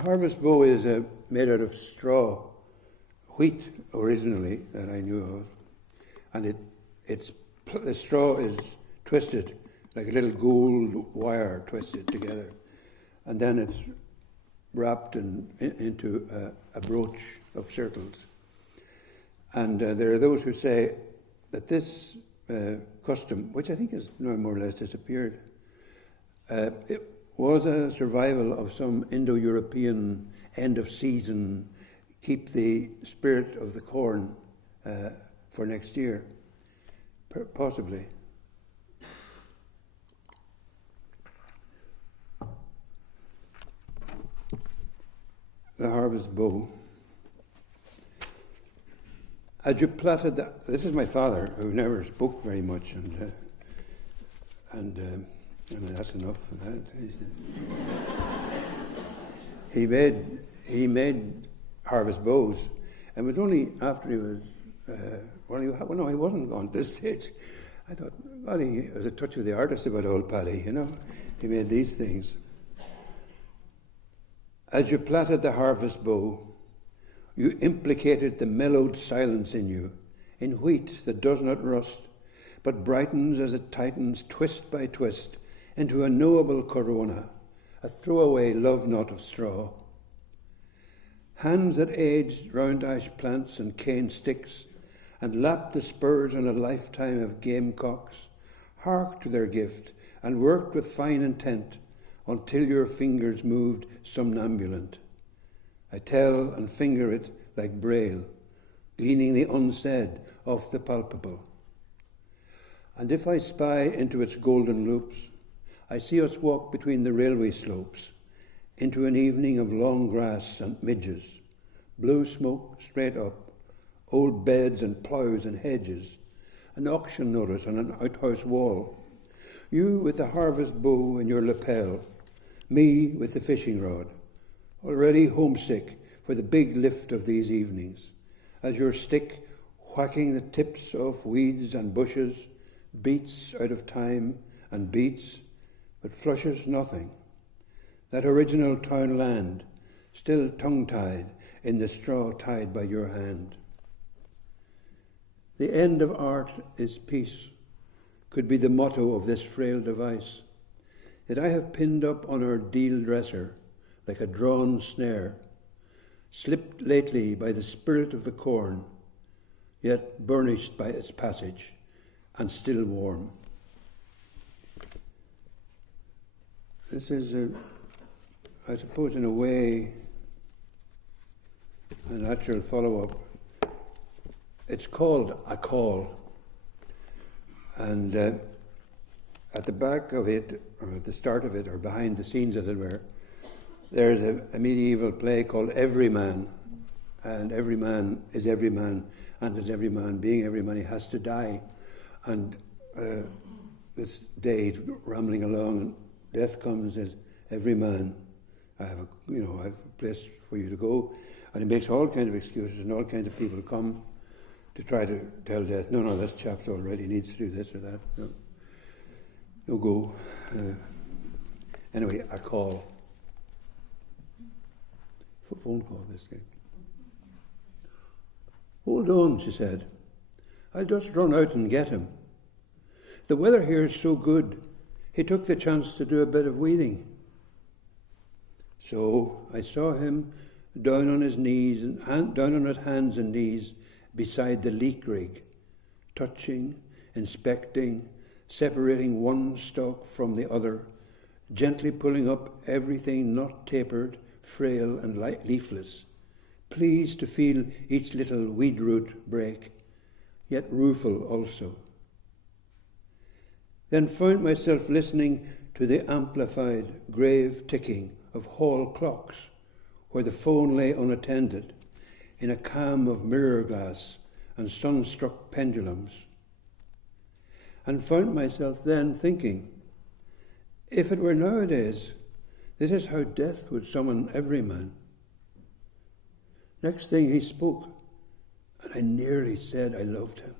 A harvest bow is made out of straw, wheat originally that I knew of, and the straw is twisted like a little gold wire twisted together, and then it's wrapped into a brooch of circles. And there are those who say that this custom, which I think has now more or less disappeared, it was a survival of some Indo-European end of season, keep the spirit of the corn for next year, possibly. The harvest bow. As you plaited this is my father, who never spoke very much, and that's enough of that. He made harvest bows, and it was only after he was he wasn't on this stage. I thought, well, he has a touch of the artist about old Paddy, He made these things. As you plaited the harvest bow, you implicated the mellowed silence in you, in wheat that does not rust, but brightens as it tightens twist by twist into a knowable corona, a throwaway love knot of straw. Hands that aged round ash plants and cane sticks, and lapped the spurs on a lifetime of gamecocks, harked to their gift and worked with fine intent until your fingers moved somnambulant. I tell and finger it like braille, gleaning the unsaid off the palpable. And if I spy into its golden loops, I see us walk between the railway slopes into an evening of long grass and midges, blue smoke straight up, old beds and ploughs and hedges, an auction notice on an outhouse wall, you with the harvest bow in your lapel, me with the fishing rod, already homesick for the big lift of these evenings, as your stick, whacking the tips off weeds and bushes, beats out of time and beats, but flushes nothing. That original town land, still tongue-tied in the straw tied by your hand. The end of art is peace, could be the motto of this frail device, that I have pinned up on our deal dresser like a drawn snare, slipped lately by the spirit of the corn, yet burnished by its passage and still warm. This is, I suppose, in a way, a natural follow-up. It's called A Call, and at the back of it, or at the start of it, or behind the scenes, as it were, there's a medieval play called Every Man, and every man is every man, and as every man being every man, he has to die. And this day, rambling along, and death comes as every man, I have a place for you to go, and he makes all kinds of excuses, and all kinds of people come to try to tell death, no, this chap's already needs to do this or that. No go. Anyway, A Call. Phone call this game. Hold on, she said. I'll just run out and get him. The weather here is so good. He took the chance to do a bit of weeding. So I saw him down on his knees and down on his hands and knees beside the leak rig, touching, inspecting, separating one stalk from the other, gently pulling up everything not tapered, frail and leafless, pleased to feel each little weed root break, yet rueful also. Then found myself listening to the amplified, grave ticking of hall clocks, where the phone lay unattended, in a calm of mirror glass and sun-struck pendulums, and found myself then thinking, if it were nowadays, this is how death would summon every man. Next thing he spoke, and I nearly said I loved him.